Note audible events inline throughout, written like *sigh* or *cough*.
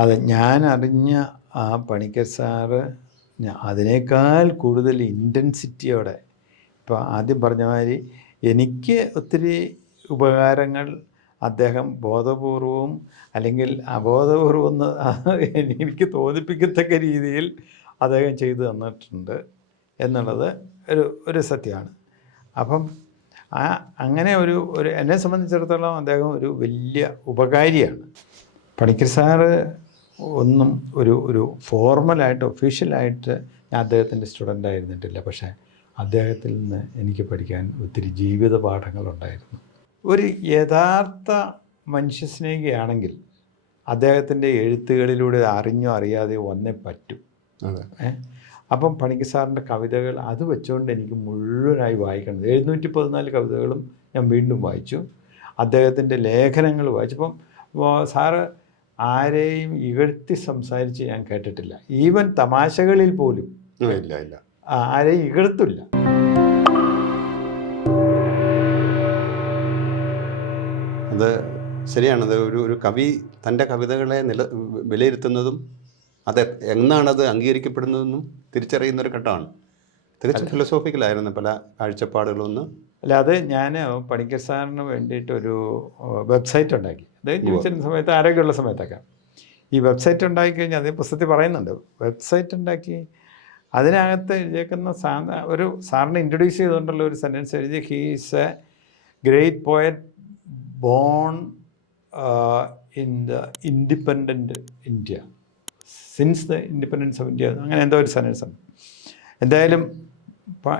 അതെ ഞാൻ അറിഞ്ഞ ആ പണിക്കർ സാറ് അതിനേക്കാൾ കൂടുതൽ ഇന്റൻസിറ്റിയോടെ ഇപ്പോൾ ആദ്യം പറഞ്ഞ മാതിരി എനിക്ക് ഒത്തിരി ഉപകാരങ്ങൾ അദ്ദേഹം ബോധപൂർവവും അല്ലെങ്കിൽ അബോധപൂർവം എനിക്ക് തോന്നിപ്പിക്കത്തക്ക രീതിയിൽ അദ്ദേഹം ചെയ്തു തന്നിട്ടുണ്ട് എന്നുള്ളത് ഒരു ഒരു സത്യമാണ്. അപ്പം ആ അങ്ങനെ ഒരു ഒരു എന്നെ സംബന്ധിച്ചിടത്തോളം അദ്ദേഹം ഒരു വലിയ ഉപകാരിയാണ്. പണിക്കർ സാറ് ഒന്നും ഒരു ഒരു ഫോർമലായിട്ട് ഒഫീഷ്യലായിട്ട് ഞാൻ അദ്ദേഹത്തിന്റെ സ്റ്റുഡന്റ് ആയിരുന്നിട്ടില്ല. പക്ഷേ അദ്ദേഹത്തിൽ നിന്ന് എനിക്ക് പഠിക്കാൻ ഒത്തിരി ജീവിത പാഠങ്ങളുണ്ടായിരുന്നു. ഒരു യഥാർത്ഥ മനുഷ്യസ്നേഹിയാണെങ്കിൽ അദ്ദേഹത്തിന്റെ എഴുത്തുകളിലൂടെ അറിഞ്ഞോ അറിയാതെയോ ഒന്നേ പറ്റൂ? അപ്പം പണിക്ക് സാറിന്റെ കവിതകൾ അത് വെച്ചുകൊണ്ട് എനിക്ക് മുഴുവനായി വായിക്കണം. എഴുന്നൂറ്റി പതിനാല് കവിതകളും ഞാൻ വീണ്ടും വായിച്ചു. അദ്ദേഹത്തിന്റെ ലേഖനങ്ങൾ വായിച്ചപ്പം സാറ് ആരെയും ഇകഴ്ത്തി സംസാരിച്ച് ഞാൻ കേട്ടിട്ടില്ല. ഈവൻ തമാശകളിൽ പോലും ഇല്ല ഇല്ല. ആരെയും ഇകഴ്ത്തില്ല. അത് ശരിയാണ്. അത് ഒരു ഒരു കവി തന്റെ കവിതകളെ നില വിലയിരുത്തുന്നതും അത് എന്നാണത് അംഗീകരിക്കപ്പെടുന്നതെന്നും തിരിച്ചറിയുന്ന ഒരു ഘട്ടമാണ്. തികച്ചും ഫിലോസോഫിക്കലായിരുന്നു പല കാഴ്ചപ്പാടുകളൊന്നും. അല്ല അത് ഞാൻ പണിക്കർ സാറിന് വേണ്ടിയിട്ടൊരു വെബ്സൈറ്റ് ഉണ്ടാക്കി. അത് ജീവിച്ചിരുന്ന സമയത്ത് ആരോഗ്യമുള്ള സമയത്തൊക്കെ. ഈ വെബ്സൈറ്റ് ഉണ്ടാക്കി കഴിഞ്ഞാൽ അതേ പുസ്തകത്തിൽ പറയുന്നുണ്ട്. വെബ്സൈറ്റ് ഉണ്ടാക്കി അതിനകത്ത് എഴുതിയേക്കുന്ന സാ ഒരു സാറിനെ ഇൻട്രൊഡ്യൂസ് ചെയ്തുകൊണ്ടുള്ള ഒരു സെന്റൻസ് എഴുതി he's a great poet born in the independent India since the independence of India അങ്ങനെ എന്തോ ഒരു സെന്റൻസ് ഉണ്ട് എന്തായാലും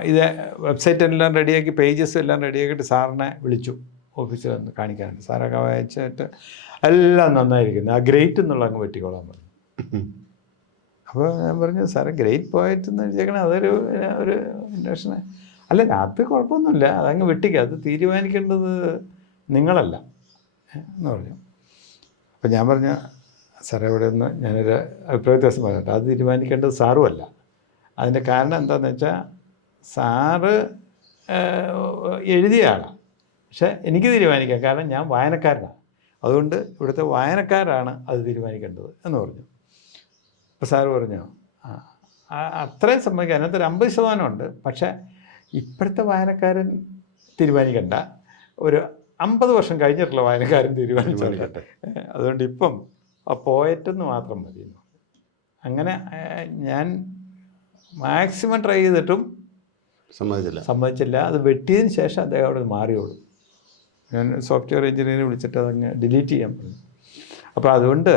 ഇത് വെബ്സൈറ്റ് എല്ലാം റെഡിയാക്കി പേജസ് എല്ലാം റെഡിയാക്കിയിട്ട് സാറിനെ വിളിച്ചു. ഓഫീസിൽ വന്ന് കാണിക്കാനുണ്ട് സാറൊക്കെ വായിച്ചിട്ട് എല്ലാം നന്നായിരിക്കുന്നു. ആ ഗ്രേറ്റ് എന്നുള്ള അങ്ങ് വെട്ടിക്കോളാൻ പറഞ്ഞു. അപ്പോൾ ഞാൻ പറഞ്ഞു സാറേ ഗ്രേറ്റ് പോയിട്ട് എന്ന് വെച്ചേക്കണേ അതൊരു ഒരു ഇൻഡക്ഷന്. അല്ല അത് കുഴപ്പമൊന്നുമില്ല. അതങ്ങ് വെട്ടിക്കുക അത് തീരുമാനിക്കേണ്ടത് നിങ്ങളല്ല എന്ന് പറഞ്ഞു. അപ്പം ഞാൻ പറഞ്ഞു സാറേ ഇവിടെ നിന്ന് ഞാനൊരു അഭിപ്രായ വ്യത്യാസം പറഞ്ഞിട്ട് അത് തീരുമാനിക്കേണ്ടത് സാറുമല്ല അതിന്റെ കാരണം എന്താണെന്ന് വെച്ചാൽ സാറ് എഴുതിയ ആളാണ് പക്ഷേ എനിക്ക് തീരുമാനിക്കാം. കാരണം ഞാൻ വായനക്കാരനാണ്. അതുകൊണ്ട് ഇവിടുത്തെ വായനക്കാരാണ് അത് തീരുമാനിക്കേണ്ടത് എന്ന് പറഞ്ഞു. അപ്പോൾ സാറ് പറഞ്ഞു അത്രയും സമ്മതിക്കാം. അതിനകത്ത് ഒരു അമ്പത് ശതമാനമുണ്ട് പക്ഷേ ഇപ്പോഴത്തെ വായനക്കാരൻ തീരുമാനിക്കണ്ട. ഒരു അമ്പത് വർഷം കഴിഞ്ഞിട്ടുള്ള വായനക്കാരൻ തീരുമാനിച്ചോട്ടെ. അതുകൊണ്ട് ഇപ്പം ആ പോയറ്റെന്ന് മാത്രം മതി അങ്ങനെ ഞാൻ മാക്സിമം ട്രൈ ചെയ്തിട്ടും സമ്മതിച്ചില്ല. സമ്മതിച്ചില്ല. അത് വെട്ടിയതിന് ശേഷം അദ്ദേഹം അവിടെ മാറിയോളൂ. ഞാൻ സോഫ്റ്റ്വെയർ എഞ്ചിനീയറെ വിളിച്ചിട്ട് അതങ്ങ് ഡിലീറ്റ് ചെയ്യാൻ പറഞ്ഞു. അപ്പോൾ അതുകൊണ്ട്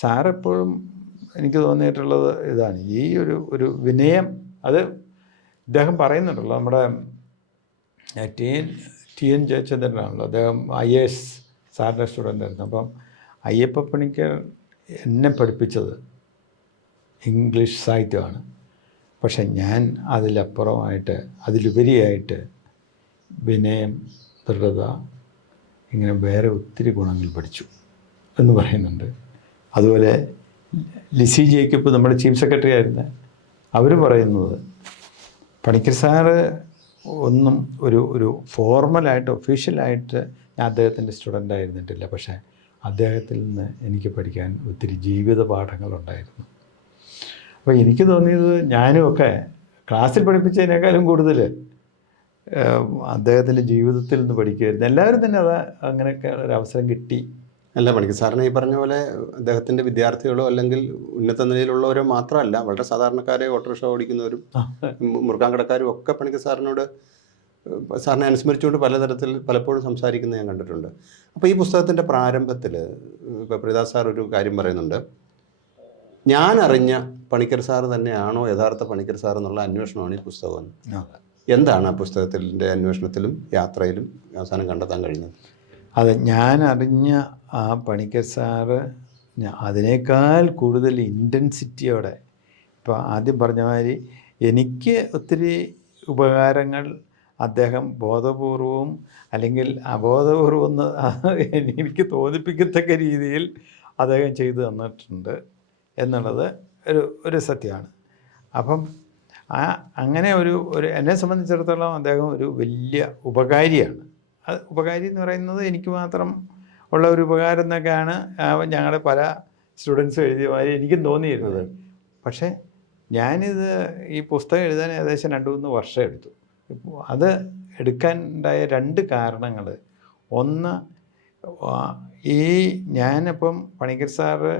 സാർ എപ്പോഴും എനിക്ക് തോന്നിയിട്ടുള്ളത് ഇതാണ്. ഈ ഒരു ഒരു വിനയം അത് ഇദ്ദേഹം പറയുന്നുണ്ടല്ലോ നമ്മുടെ ടി എൻ ടി എൻ ജയചന്ദ്രനാണല്ലോ അദ്ദേഹം ഐ എ എസ് സാറിന്റെ സ്റ്റുഡന്റ് ആയിരുന്നു. അപ്പം അയ്യപ്പ പണിക്കർ എന്നെ പഠിപ്പിച്ചത് ഇംഗ്ലീഷ് സാഹിത്യമാണ്. പക്ഷെ ഞാൻ അതിലപ്പുറമായിട്ട് അതിലുപരിയായിട്ട് വിനയം ദൃഢത ഇങ്ങനെ വേറെ ഒത്തിരി ഗുണങ്ങൾ പഠിച്ചു എന്ന് പറയുന്നുണ്ട്. അതുപോലെ ലിസി ജേക്കബ് നമ്മുടെ ചീഫ് സെക്രട്ടറി ആയിരുന്ന. അവർ പറയുന്നത് പണിക്കർ സാറ് ഒന്നും ഒരു ഒരു ഫോർമലായിട്ട് ഒഫീഷ്യലായിട്ട് ഞാൻ അദ്ദേഹത്തിന്റെ സ്റ്റുഡന്റ് ആയിരുന്നിട്ടില്ല. പക്ഷേ അദ്ദേഹത്തിൽ നിന്ന് എനിക്ക് പഠിക്കാൻ ഒത്തിരി ജീവിത പാഠങ്ങളുണ്ടായിരുന്നു. അപ്പോൾ എനിക്ക് തോന്നിയത് ഞാനും ഒക്കെ ക്ലാസ്സിൽ പഠിപ്പിച്ചതിനേക്കാളും കൂടുതൽ അദ്ദേഹത്തിന്റെ ജീവിതത്തിൽ നിന്ന് പഠിക്കുമായിരുന്നു എല്ലാവരും തന്നെ അത് അങ്ങനെയൊക്കെ ഒരു അവസരം കിട്ടി. അല്ല പണിക്ക് സാറിന് ഈ പറഞ്ഞ പോലെ അദ്ദേഹത്തിന്റെ വിദ്യാർത്ഥികളോ അല്ലെങ്കിൽ ഉന്നത നിലയിലുള്ളവരോ മാത്രമല്ല വളരെ സാധാരണക്കാരെ ഓട്ടോറിക്ഷ ഓടിക്കുന്നവരും മുറുക്കാൻകടക്കാരും ഒക്കെ പണിക്ക് സാറിനോട് സാറിനെ അനുസ്മരിച്ചുകൊണ്ട് പലതരത്തിൽ പലപ്പോഴും സംസാരിക്കുന്നത് ഞാൻ കണ്ടിട്ടുണ്ട്. അപ്പോൾ ഈ പുസ്തകത്തിന്റെ പ്രാരംഭത്തിൽ ഇപ്പോൾ പ്രീതാസ് സാർ ഒരു കാര്യം പറയുന്നുണ്ട്. ഞാൻ അറിഞ്ഞ പണിക്കർ സാർ തന്നെയാണോ യഥാർത്ഥ പണിക്കർ സാർ എന്നുള്ള അന്വേഷണമാണ് ഈ പുസ്തകം എന്താണ് ആ പുസ്തകത്തിന്റെ അന്വേഷണത്തിലും യാത്രയിലും അവസാനം കണ്ടെത്താൻ കഴിഞ്ഞത് അതെ ഞാൻ അറിഞ്ഞ ആ പണിക്കർ സാറ് അതിനേക്കാൾ കൂടുതൽ ഇന്റൻസിറ്റിയോടെ ഇപ്പോൾ ആദ്യം പറഞ്ഞ മാതിരി എനിക്ക് ഒത്തിരി ഉപകാരങ്ങൾ അദ്ദേഹം ബോധപൂർവവും അല്ലെങ്കിൽ അബോധപൂർവം എന്ന് എനിക്ക് തോന്നിപ്പിക്കത്തക്ക രീതിയിൽ അദ്ദേഹം ചെയ്തു തന്നിട്ടുണ്ട് എന്നുള്ളത് ഒരു ഒരു സത്യമാണ്. അപ്പം ആ അങ്ങനെ ഒരു ഒരു എന്നെ സംബന്ധിച്ചിടത്തോളം അദ്ദേഹം ഒരു വലിയ ഉപകാരിയാണ്. അത് ഉപകാരി എന്ന് പറയുന്നത് എനിക്ക് മാത്രം ഉള്ള ഒരു ഉപകാരം എന്നൊക്കെയാണ് ഞങ്ങളുടെ പല സ്റ്റുഡൻസ് എഴുതിയ മാതിരി എനിക്കും തോന്നിയിരുന്നത്. പക്ഷേ ഞാനിത് ഈ പുസ്തകം എഴുതാൻ ഏകദേശം രണ്ട് മൂന്ന് വർഷം എടുത്തു. അത് എടുക്കാൻ ഉണ്ടായ രണ്ട് കാരണങ്ങൾ. ഒന്ന് ഈ ഞാനിപ്പം പണിക്കർ സാറ്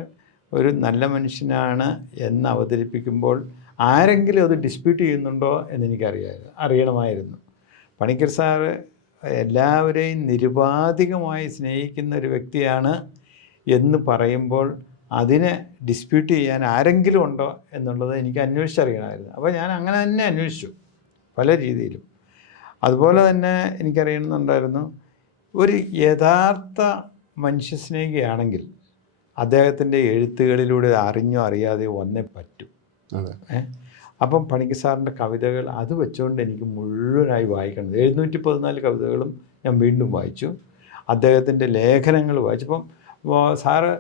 ഒരു നല്ല മനുഷ്യനാണ് എന്ന് അവതരിപ്പിക്കുമ്പോൾ ആരെങ്കിലും അത് ഡിസ്പ്യൂട്ട് ചെയ്യുന്നുണ്ടോ എന്ന് എനിക്കറിയാമായിരുന്നു അറിയണമായിരുന്നു. പണിക്കർ സാറ് എല്ലാവരെയും നിരുപാധികമായി സ്നേഹിക്കുന്ന ഒരു വ്യക്തിയാണ് എന്ന് പറയുമ്പോൾ അതിനെ ഡിസ്പ്യൂട്ട് ചെയ്യാൻ ആരെങ്കിലും ഉണ്ടോ എന്നുള്ളത് എനിക്ക് അന്വേഷിച്ചറിയണമായിരുന്നു. അപ്പോൾ ഞാൻ അങ്ങനെ തന്നെ അന്വേഷിച്ചു പല രീതിയിലും. അതുപോലെ തന്നെ എനിക്കറിയണമെന്നുണ്ടായിരുന്നു ഒരു യഥാർത്ഥ മനുഷ്യസ്നേഹിയാണെങ്കിൽ അദ്ദേഹത്തിന്റെ എഴുത്തുകളിലൂടെ അറിഞ്ഞോ അറിയാതെയോ ഒന്നേ പറ്റൂ? അപ്പം പണിക്ക് സാറിന്റെ കവിതകൾ അത് വെച്ചുകൊണ്ട് എനിക്ക് മുഴുവനായി വായിക്കണം. എഴുന്നൂറ്റി പതിനാല് കവിതകളും ഞാൻ വീണ്ടും വായിച്ചു. അദ്ദേഹത്തിന്റെ ലേഖനങ്ങൾ വായിച്ചപ്പം സാറ്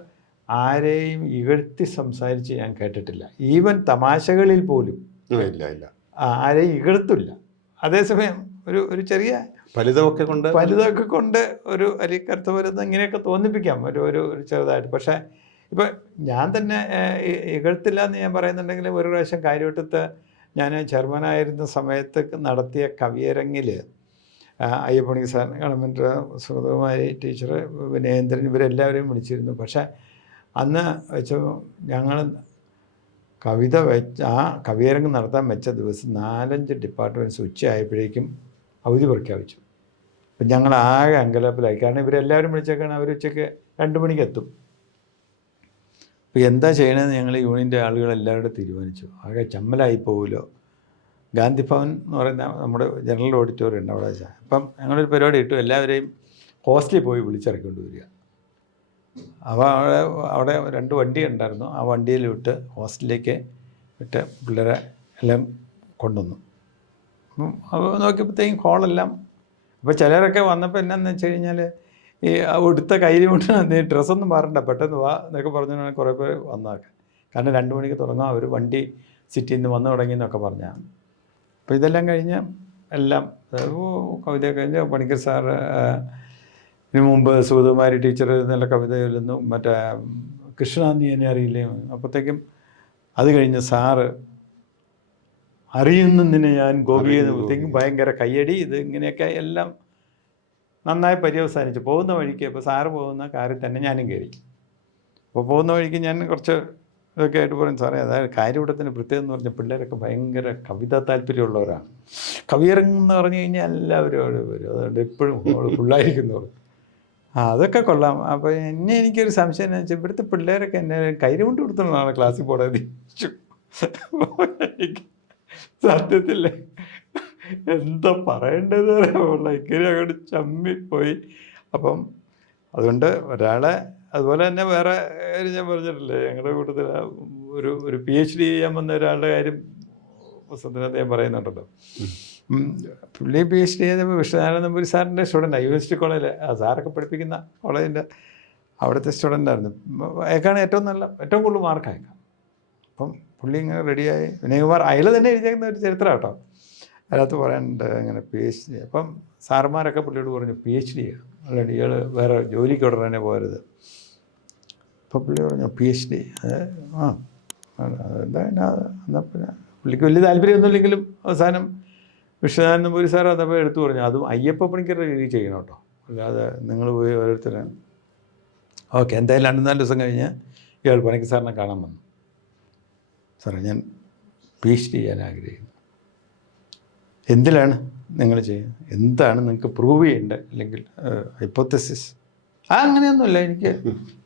ആരെയും ഇകഴ്ത്തി സംസാരിച്ച് ഞാൻ കേട്ടിട്ടില്ല. ഈവൻ തമാശകളിൽ പോലും ഇല്ല ഇല്ല. ആരെയും ഇകഴ്ത്തില്ല. അതേസമയം ഒരു ഒരു ചെറിയ ഫലിതമൊക്കെ കൊണ്ട് ഫലിതമൊക്കെ കൊണ്ട് ഒരു അരിക്കറുത്ത് വരുന്ന ഇങ്ങനെയൊക്കെ തോന്നിപ്പിക്കാം. ഒരു ഒരു ചെറുതായിട്ട്. പക്ഷേ ഇപ്പം ഞാൻ തന്നെ ഇകഴ്ത്തില്ല എന്ന് ഞാൻ പറയുന്നുണ്ടെങ്കിൽ ഒരു പ്രാവശ്യം കാര്യവട്ടത്ത് ഞാൻ ചെയർമാനായിരുന്ന സമയത്ത് നടത്തിയ കവിയരങ്ങിൽ Ayyappani sir government Sugathakumari teacher Vinayendran ഇവരെല്ലാവരെയും വിളിച്ചിരുന്നു. പക്ഷേ അന്ന് വെച്ച് ഞങ്ങൾ കവിത വെച്ച് ആ കവിയരങ്ങ് നടത്താൻ വെച്ച ദിവസം നാലഞ്ച് ഡിപ്പാർട്ട്മെന്റ്സ് ഉച്ചയായപ്പോഴേക്കും അവധി പ്രഖ്യാപിച്ചു. അപ്പം ഞങ്ങൾ ആകെ അങ്കലാപ്പിലായി. കാരണം ഇവരെല്ലാവരും വിളിച്ചേക്കാണ് അവർ ഉച്ചയ്ക്ക് രണ്ട് മണിക്ക് എത്തും. അപ്പോൾ എന്താ ചെയ്യണമെന്ന് ഞങ്ങൾ യൂണിയന്റെ ആളുകൾ എല്ലാവരും തീരുമാനിച്ചു. ആകെ ചമ്മലായി പോകുമല്ലോ ഗാന്ധി ഭവൻ എന്ന് പറയുന്ന നമ്മുടെ ജനറൽ ഓഡിറ്റോറിയം ഉണ്ട് അവിടെ വെച്ചാൽ അപ്പം ഞങ്ങളൊരു പരിപാടി ഇട്ടു. എല്ലാവരെയും ഹോസ്റ്റലിൽ പോയി വിളിച്ചിറക്കൊണ്ട് വരിക. അപ്പോൾ അവിടെ അവിടെ രണ്ട് വണ്ടി ഉണ്ടായിരുന്നു. ആ വണ്ടിയിൽ വിട്ട് ഹോസ്റ്റലിലേക്ക് വിട്ട് പിള്ളേരെ എല്ലാം കൊണ്ടുവന്നു. അപ്പം നോക്കിയപ്പോഴത്തേക്കും ഹോളെല്ലാം അപ്പോൾ ചിലരൊക്കെ വന്നപ്പോൾ എന്നാന്ന് വെച്ച് കഴിഞ്ഞാൽ ഈ ഉടുത്ത കയ്യിൽ കൊണ്ട് നീ ഡ്രസ്സൊന്നും മാറണ്ട പെട്ടെന്ന് വാ എന്നൊക്കെ പറഞ്ഞാൽ കുറേ പേര് വന്നതൊക്കെ. കാരണം രണ്ട് മണിക്ക് തുടങ്ങാം അവർ വണ്ടി സിറ്റിയിൽ നിന്ന് വന്നു തുടങ്ങി എന്നൊക്കെ പറഞ്ഞാൽ അപ്പോൾ ഇതെല്ലാം കഴിഞ്ഞ് എല്ലാം കവിത കഴിഞ്ഞ് പണിക്കർ സാറ് ഇതിന് മുമ്പ് സുഗതകുമാരി ടീച്ചർ നല്ല കവിത നിന്നും മറ്റേ കൃഷ്ണാന്തി എന്നെ അറിയില്ലേ? അപ്പോഴത്തേക്കും അത് കഴിഞ്ഞ് സാറ് അറിയുന്നതിന് ഞാൻ ഗോപിയെന്ന് ഭയങ്കര കയ്യടി ഇത് ഇങ്ങനെയൊക്കെ എല്ലാം നന്നായി പര്യവസാനിച്ചു. പോകുന്ന വഴിക്ക് ഇപ്പോൾ സാറ് പോകുന്ന കാറിൽ തന്നെ ഞാനും കയറി. അപ്പോൾ പോകുന്ന വഴിക്ക് ഞാൻ കുറച്ച് ഇതൊക്കെ ആയിട്ട് പറയും സാറേ അതായത് കാര്യവിടത്തിന് പ്രത്യേകം എന്ന് പറഞ്ഞാൽ പിള്ളേരൊക്കെ ഭയങ്കര കവിത താല്പര്യമുള്ളവരാണ്. കവിയിറങ്ങെന്ന് പറഞ്ഞു കഴിഞ്ഞാൽ എല്ലാവരും വരും. അതുകൊണ്ട് എപ്പോഴും ഫുള്ളായിരിക്കുന്നു ആ അതൊക്കെ കൊള്ളാം. അപ്പോൾ എന്നെ എനിക്കൊരു സംശയം എന്ന് വെച്ചാൽ ഇവിടുത്തെ പിള്ളേരൊക്കെ എന്നെ കൈര് കൊണ്ട് കൊടുത്തോണ്ടാണ് ക്ലാസ്സിൽ പോടാതെ സത്യത്തില്ലേ എന്താ പറയേണ്ടത് ലൈക്കരി അങ്ങോട്ട് ചമ്മിപ്പോയി. അപ്പം അതുകൊണ്ട് ഒരാളെ അതുപോലെ തന്നെ വേറെ കാര്യം ഞാൻ പറഞ്ഞിട്ടില്ലേ ഞങ്ങളുടെ കൂട്ടത്തിൽ ഒരു ഒരു പി എച്ച് ഡി ചെയ്യാൻ വന്ന ഒരാളുടെ കാര്യം പുസ്തകത്തിനകത്ത് ഞാൻ പറയുന്നുണ്ടല്ലോ. പുള്ളി പി എച്ച് ഡി ചെയ്തപ്പോൾ വിഷ്ണുനാരായണ നമ്പൂരി സാറിന്റെ സ്റ്റുഡന്റാണ് യൂണിവേഴ്സിറ്റി കോളേജിൽ ആ സാറൊക്കെ പഠിപ്പിക്കുന്ന കോളേജിന്റെ അവിടുത്തെ സ്റ്റുഡന്റായിരുന്നു അയക്കാണ് ഏറ്റവും നല്ല ഏറ്റവും കൂടുതൽ മാർക്ക് അയക്കാം അപ്പം പുള്ളി ഇങ്ങനെ റെഡിയായി വിനയകുമാർ അയാൾ തന്നെ എഴുതിയേക്കുന്ന ഒരു ചരിത്രം കേട്ടോ. അതിനകത്ത് പറയാനുണ്ട് അങ്ങനെ പി എച്ച് ഡി അപ്പം സാർമാരൊക്കെ പുള്ളിയോട് പറഞ്ഞു പി എച്ച് ഡി അല്ലാണ്ട് ഇയാൾ വേറെ ജോലിക്ക് ഉടനെ പോകരുത്. അപ്പോൾ പുള്ളി പറഞ്ഞു പി എച്ച് ഡി ആ. എന്നാൽ പിന്നെ പുള്ളിക്ക് വലിയ താല്പര്യമൊന്നുമില്ലെങ്കിലും അവസാനം വിശ്വനാഥൻ നമ്പൂരി സാർ അതപ്പോൾ എടുത്തു പറഞ്ഞു അതും അയ്യപ്പ പണിക്കരുടെ രീതി ചെയ്യണം കേട്ടോ. അല്ലാതെ നിങ്ങൾ പോയി ഓരോരുത്തരാണ് ഓക്കെ എന്തായാലും രണ്ട് നാല് ദിവസം കഴിഞ്ഞ് ഇയാൾ പണിക്ക് സാറിനെ കാണാൻ വന്നു. സാറേ ഞാൻ പി എച്ച് ഡി ചെയ്യാൻ ആഗ്രഹിക്കുന്നു. എന്തിലാണ് നിങ്ങൾ ചെയ്യുന്നത്? എന്താണ് നിങ്ങൾക്ക് പ്രൂവ് ചെയ്യേണ്ടത്? അല്ലെങ്കിൽ ഹൈപ്പോത്തസിസ് ആ അങ്ങനെയൊന്നുമില്ല. എനിക്ക്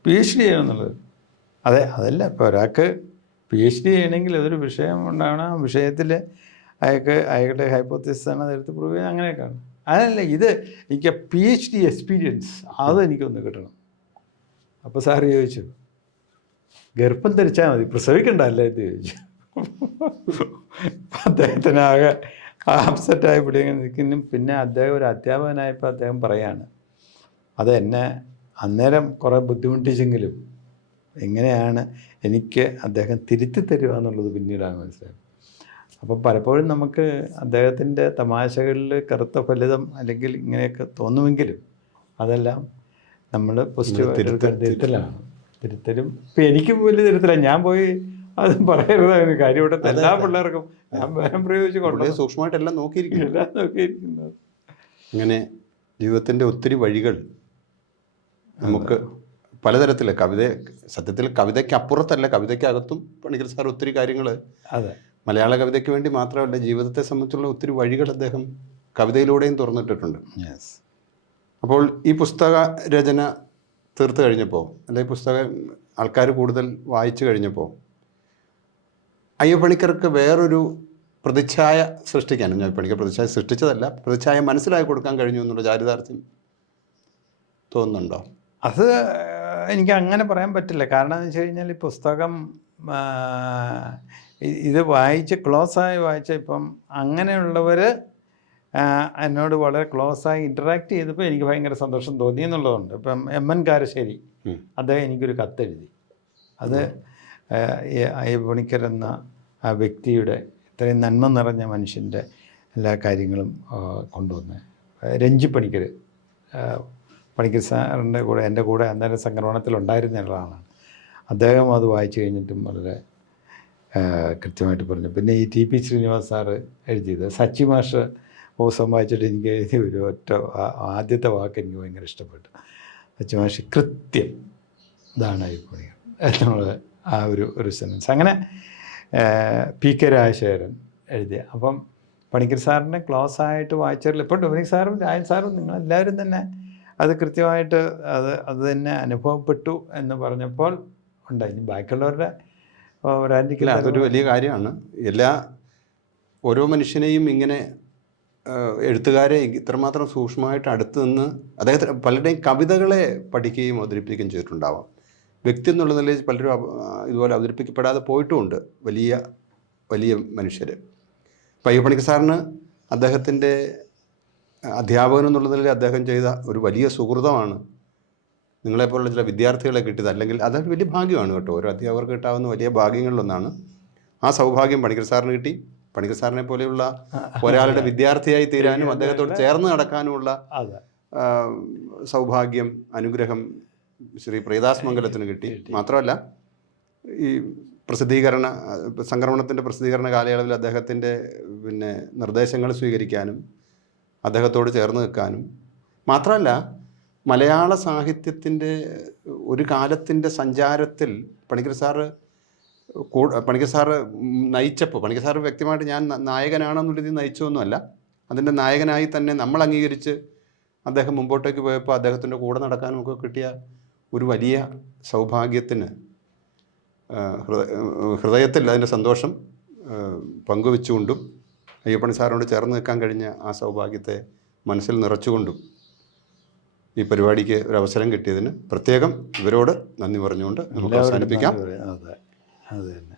പി എച്ച് ഡി ചെയ്യണമെന്നുള്ളത്. അതെ അതല്ല. ഇപ്പോൾ ഒരാൾക്ക് പി എച്ച് ഡി ചെയ്യണമെങ്കിൽ അതൊരു വിഷയം ഉണ്ടാവണം ആ വിഷയത്തിൽ അയാൾക്ക് അയാളുടെ ഹൈപ്പോത്തസിസ് ആണ് അതെടുത്ത് പ്രൂവ് ചെയ്യുന്നത്. അങ്ങനെയൊക്കെയാണ് അതല്ല ഇത് എനിക്ക് പി എച്ച് ഡി എക്സ്പീരിയൻസ് അത് എനിക്കൊന്ന് കിട്ടണം. അപ്പോൾ സാർ ചോദിച്ചു ഗർഭം ധരിച്ചാൽ മതി. പ്രസവിക്കണ്ടല്ലേ എന്ന് ചോദിച്ചു. അദ്ദേഹത്തിനാകെ അപ്സെറ്റായി പിടി ഇങ്ങനെ നിൽക്കുന്നു. പിന്നെ അദ്ദേഹം ഒരു അധ്യാപകനായപ്പോൾ അദ്ദേഹം പറയാണ് അത് എന്നെ അന്നേരം കുറേ ബുദ്ധിമുട്ടിച്ചെങ്കിലും എങ്ങനെയാണ് എനിക്ക് അദ്ദേഹം തിരുത്തി തരിക എന്നുള്ളത് പിന്നീടാണ് മനസ്സിലായത്. അപ്പോൾ പലപ്പോഴും നമുക്ക് അദ്ദേഹത്തിന്റെ തമാശകളിൽ കറുത്ത ഫലിതം അല്ലെങ്കിൽ ഇങ്ങനെയൊക്കെ തോന്നുമെങ്കിലും അതെല്ലാം നമ്മൾ പോസ്റ്റ് തിരുത്ത- തിരുത്തലാണ്. തിരുത്തലും. ഇപ്പം എനിക്കും വലിയ തിരുത്തലാണ് ഞാൻ പോയി അത് പറയരുതായിരുന്നു കാര്യം ഇവിടുത്തെ എല്ലാ പിള്ളേർക്കും ഞാൻ പ്രയോഗിച്ച് കൊണ്ടുപോയി സൂക്ഷ്മമായിട്ടെല്ലാം നോക്കിയിരിക്കുന്നു. എല്ലാം നോക്കിയിരിക്കുന്നത് ഇങ്ങനെ ജീവിതത്തിന്റെ ഒത്തിരി വഴികൾ നമുക്ക് പലതരത്തിൽ കവിത സത്യത്തിൽ കവിതയ്ക്ക് അപ്പുറത്തല്ല കവിതയ്ക്കകത്തും പണിക്കർ സാർ ഒത്തിരി കാര്യങ്ങൾ അതെ. മലയാള കവിതയ്ക്ക് വേണ്ടി മാത്രമല്ല ജീവിതത്തെ സംബന്ധിച്ചുള്ള ഒത്തിരി വഴികൾ അദ്ദേഹം കവിതയിലൂടെയും തുറന്നിട്ടിട്ടുണ്ട്. യെസ് അപ്പോൾ ഈ പുസ്തക രചന തീർത്തു കഴിഞ്ഞപ്പോൾ അല്ലെങ്കിൽ പുസ്തകം ആൾക്കാർ കൂടുതൽ വായിച്ചു കഴിഞ്ഞപ്പോൾ അയ്യപ്പണിക്കർക്ക് വേറൊരു പ്രതിച്ഛായ സൃഷ്ടിക്കാനും ഞാൻ പണിക്കർ പ്രതിച്ഛായ സൃഷ്ടിച്ചതല്ല പ്രതിച്ഛായ മനസ്സിലാക്കി കൊടുക്കാൻ കഴിഞ്ഞു എന്നുള്ള ചാരിതാർത്ഥ്യം തോന്നുന്നുണ്ടോ? അത് എനിക്ക് അങ്ങനെ പറയാൻ പറ്റില്ല. കാരണം എന്ന് വെച്ച് കഴിഞ്ഞാൽ ഈ പുസ്തകം ഇത് വായിച്ച് ക്ലോസായി വായിച്ച ഇപ്പം അങ്ങനെയുള്ളവർ എന്നോട് വളരെ ക്ലോസായി ഇന്ററാക്ട് ചെയ്തപ്പോൾ എനിക്ക് ഭയങ്കര സന്തോഷം തോന്നി എന്നുള്ളതുണ്ട്. ഇപ്പം എം എൻ കാരശ്ശേരി. അദ്ദേഹം എനിക്കൊരു കത്തെഴുതി. അത് എന്ന ആ വ്യക്തിയുടെ ഇത്രയും നന്മ നിറഞ്ഞ മനുഷ്യന്റെ എല്ലാ കാര്യങ്ങളും കൊണ്ടുവന്ന്. രഞ്ജി പണിക്കർ പണിക്കർ സാറിന്റെ കൂടെ എന്റെ കൂടെ അന്നേരം സംക്രമണത്തിലുണ്ടായിരുന്ന ഒരാളാണ്. അദ്ദേഹം അത് വായിച്ചു കഴിഞ്ഞിട്ടും വളരെ കൃത്യമായിട്ട് പറഞ്ഞു. പിന്നെ ഈ ടി പി ശ്രീനിവാസ് സാറ് എഴുതിയത് സച്ചി മാഷ് ദിവസം വായിച്ചിട്ട് എനിക്ക് എഴുതിയ ഒരു ഒറ്റ ആദ്യത്തെ വാക്ക് എനിക്ക് ഭയങ്കര ഇഷ്ടപ്പെട്ടു. സച്ചി മാഷ് കൃത്യം ഇതാണ് അഭിപ്രായം എന്നുള്ളത്. ആ ഒരു ഒരു സെന്റൻസ് അങ്ങനെ പി കെ രാജശേഖരൻ എഴുതിയ. അപ്പം പണിക്കർ സാറിന്റെ ക്ലോസ് ആയിട്ട് വായിച്ചവരിൽ ഇപ്പോൾ ഡൊമിനിക് സാറും രായൻ സാറും നിങ്ങളെല്ലാവരും തന്നെ അത് കൃത്യമായിട്ട് അത് അത് തന്നെ അനുഭവപ്പെട്ടു എന്ന് പറഞ്ഞപ്പോൾ ഉണ്ടായി. ഇനി ബാക്കിയുള്ളവരുടെ ഒരാഴ്ചയ്ക്ക് അതൊരു വലിയ കാര്യമാണ്. എല്ലാ ഓരോ മനുഷ്യനെയും ഇങ്ങനെ എഴുത്തുകാരെ ഇത്രമാത്രം സൂക്ഷ്മമായിട്ട് അടുത്ത് നിന്ന് അദ്ദേഹത്തിന് പലരുടെയും കവിതകളെ പഠിക്കുകയും അവതരിപ്പിക്കുകയും ചെയ്തിട്ടുണ്ടാവാം. വ്യക്തി എന്നുള്ള നിലയിൽ പലരും ഇതുപോലെ അവതരിപ്പിക്കപ്പെടാതെ പോയിട്ടുമുണ്ട്. വലിയ വലിയ മനുഷ്യർ പയ്യപ്പണിക്ക് സാറിന് അദ്ദേഹത്തിന്റെ അധ്യാപകൻ എന്നുള്ള നിലയിൽ അദ്ദേഹം ചെയ്ത ഒരു വലിയ സുഹൃതമാണ്. നിങ്ങളെപ്പോലുള്ള ചില വിദ്യാർത്ഥികളെ കിട്ടിയത്. അല്ലെങ്കിൽ അതൊരു വലിയ ഭാഗ്യമാണ് കേട്ടോ. ഓരോ അധ്യാപകർക്ക് കിട്ടാവുന്ന വലിയ ഭാഗ്യങ്ങളിലൊന്നാണ്. ആ സൗഭാഗ്യം പണിക്കർ സാറിന് കിട്ടി. പണിക്കർ സാറിനെ പോലെയുള്ള ഒരാളുടെ വിദ്യാർത്ഥിയായി തീരാനും *laughs* അദ്ദേഹത്തോട് ചേർന്ന് നടക്കാനുമുള്ള സൗഭാഗ്യം അനുഗ്രഹം ശ്രീ പ്രീതാസ് മംഗലത്തിന് കിട്ടി മാത്രമല്ല ഈ പ്രസിദ്ധീകരണ സംക്രമണത്തിന്റെ പ്രസിദ്ധീകരണ കാലയളവിൽ അദ്ദേഹത്തിന്റെ പിന്നെ നിർദ്ദേശങ്ങൾ സ്വീകരിക്കാനും അദ്ദേഹത്തോട് ചേർന്ന് നിൽക്കാനും. മാത്രമല്ല മലയാള സാഹിത്യത്തിന്റെ ഒരു കാലത്തിന്റെ സഞ്ചാരത്തിൽ പണിക്കർ സാറ് കൂ- പണിക്കർ സാറ് നയിച്ചപ്പോൾ പണിക്കർ സാറ് വ്യക്തമായിട്ട് ഞാൻ നായകനാണെന്നുള്ള രീതിയിൽ നയിച്ചൊന്നുമല്ല അതിന്റെ നായകനായി തന്നെ നമ്മൾ അംഗീകരിച്ച് അദ്ദേഹം മുമ്പോട്ടേക്ക് പോയപ്പോൾ അദ്ദേഹത്തിന്റെ കൂടെ നടക്കാനും ഒക്കെ കിട്ടിയ ഒരു വലിയ സൗഭാഗ്യത്തിന് ഹൃദയത്തിൽ അതിന്റെ സന്തോഷം പങ്കുവെച്ചുകൊണ്ടും അയ്യപ്പണി സാറിനോട് ചേർന്ന് നിൽക്കാൻ കഴിഞ്ഞ ആ സൗഭാഗ്യത്തെ മനസ്സിൽ നിറച്ചുകൊണ്ടും ഈ പരിപാടിക്ക് ഒരു അവസരം കിട്ടിയതിന് പ്രത്യേകം ഇവരോട് നന്ദി പറഞ്ഞുകൊണ്ട് നമുക്ക് അവസാനിപ്പിക്കാം. അതെ അതെ തന്നെ.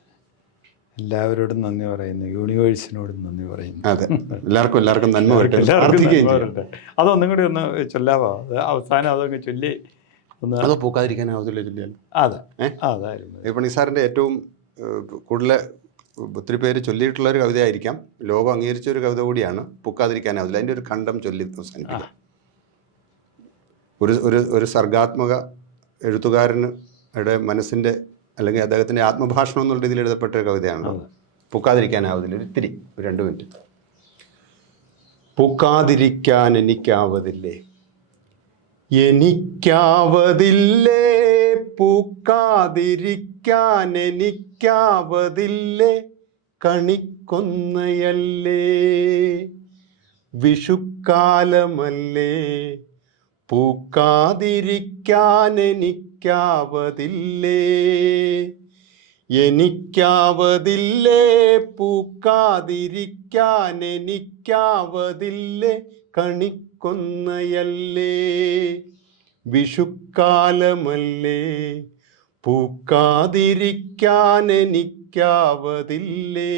എല്ലാവരോടും നന്ദി പറയുന്നു. യൂണിവേഴ്സിനോടും നന്ദി പറയുന്നു. അതെ എല്ലാവർക്കും എല്ലാവർക്കും നന്മ വരട്ടെ. അതൊന്നും കൂടി ഒന്ന് ചൊല്ലാവോ? അവസാനം അതൊക്കെ ചൊല്ലി ഒന്ന് അത് പൂക്കാതിരിക്കാനാവത്തില്ല ചൊല്ലിയാൽ അതെ? അതായിരുന്നു. സാറിന്റെ ഏറ്റവും കൂടുതൽ ഒത്തിരി പേര് ചൊല്ലിയിട്ടുള്ള ഒരു കവിതയായിരിക്കാം. ലോകം അംഗീകരിച്ച ഒരു കവിത കൂടിയാണ് പൂക്കാതിരിക്കാനാവില്ല അതിന്റെ ഒരു ഖണ്ഡം ചൊല്ലി അവസാനിപ്പിക്കാം. ഒരു ഒരു ഒരു സർഗാത്മക എഴുത്തുകാരന് മനസ്സിന്റെ അല്ലെങ്കിൽ അദ്ദേഹത്തിന്റെ ആത്മഭാഷണം എന്നുള്ള രീതിയിൽ എഴുതപ്പെട്ട ഒരു കവിതയാണ്. പൂക്കാതിരിക്കാനാവതില്ല ഒരു ഇത്തിരി ഒരു രണ്ട് മിനിറ്റ്. പൂക്കാതിരിക്കാൻ എനിക്കാവതില്ലേ? എനിക്കാവതില്ലേ? പൂക്കാതിരിക്കാൻ എനിക്കാവതില്ലേ? കണിക്കൊന്നയല്ലേ? വിഷുക്കാലമല്ലേ? പൂക്കാതിരിക്കാൻ എനിക്കാവതില്ലേ? എനിക്കാവതില്ലേ? പൂക്കാതിരിക്കാൻ എനിക്കാവതില്ലേ കണിക്കൊന്നയല്ലേ? വിഷുക്കാലമല്ലേ? പൂക്കാതിരിക്കാൻ എനിക്കാവതില്ലേ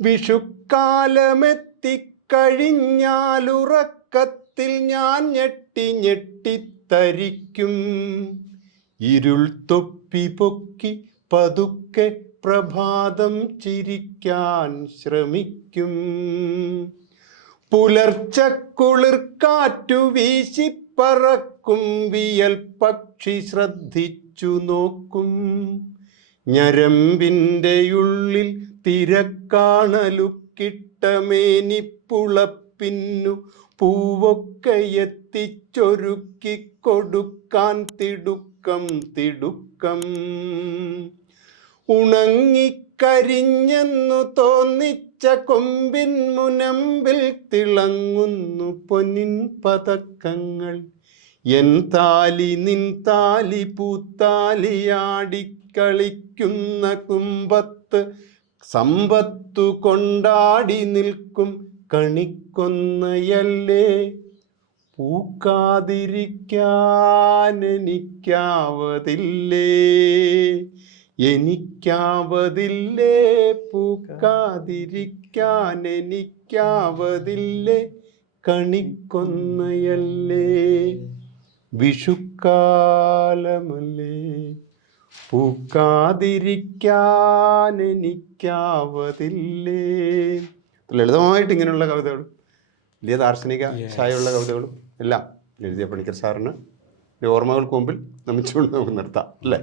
വിഷുക്കാലമെത്തിക്കഴിഞ്ഞാലുറക്കത്തിൽ ഞാൻ ഞെട്ടി ഞെട്ടിത്തരിക്കും ഇരുൾ തൊപ്പി പൊക്കി പതുക്കെ പ്രഭാതം ചിരിക്കാൻ ശ്രമിക്കും. പുലർച്ചക്കുളിർക്കാറ്റു വീശി പറക്കും വിയൽ പക്ഷി ശ്രദ്ധിച്ചു നോക്കും. ഞരമ്പിന്റെ ഉള്ളിൽ തിരക്കാണലുക്കിട്ട മേനിപ്പുളപ്പിന്നു പൂവൊക്കെ എത്തിച്ചൊരുക്കി കൊടുക്കാൻ തിടുക്കം തിടുക്കം. ഉണങ്ങിക്കരിഞ്ഞെന്നു തോന്നിച്ച കൊമ്പിൻ മുനമ്പിൽ തിളങ്ങുന്നു പൊന്നിൻ പതക്കങ്ങൾ. എൻ താലി നിൻ താലി പൂത്താലിയാടിക്കളിക്കുന്ന കുമ്പത്ത് സമ്പത്തു കൊണ്ടാടി നിൽക്കും. കണിക്കൊന്നയല്ലേ? പൂക്കാതിരിക്കാൻ എനിക്കാവതില്ലേ? എനിക്കാവതില്ലേ പൂക്കാതിരിക്കാൻ എനിക്കാവതില്ലേ കണിക്കൊന്നയല്ലേ? വിഷുക്കാലമല്ലേ? പൂക്കാതിരിക്കാൻ എനിക്കാവതില്ലേ ലളിതമായിട്ട് ഇങ്ങനെയുള്ള കവിതകളും വലിയ ദാർശനിക ഛായയുള്ള കവിതകളും എല്ലാം എഴുതിയ പണിക്കർ സാറിന് ഓർമ്മകൾക്ക് മുമ്പിൽ നമിച്ചുകൊണ്ട് നമുക്ക് നിർത്താം അല്ലേ?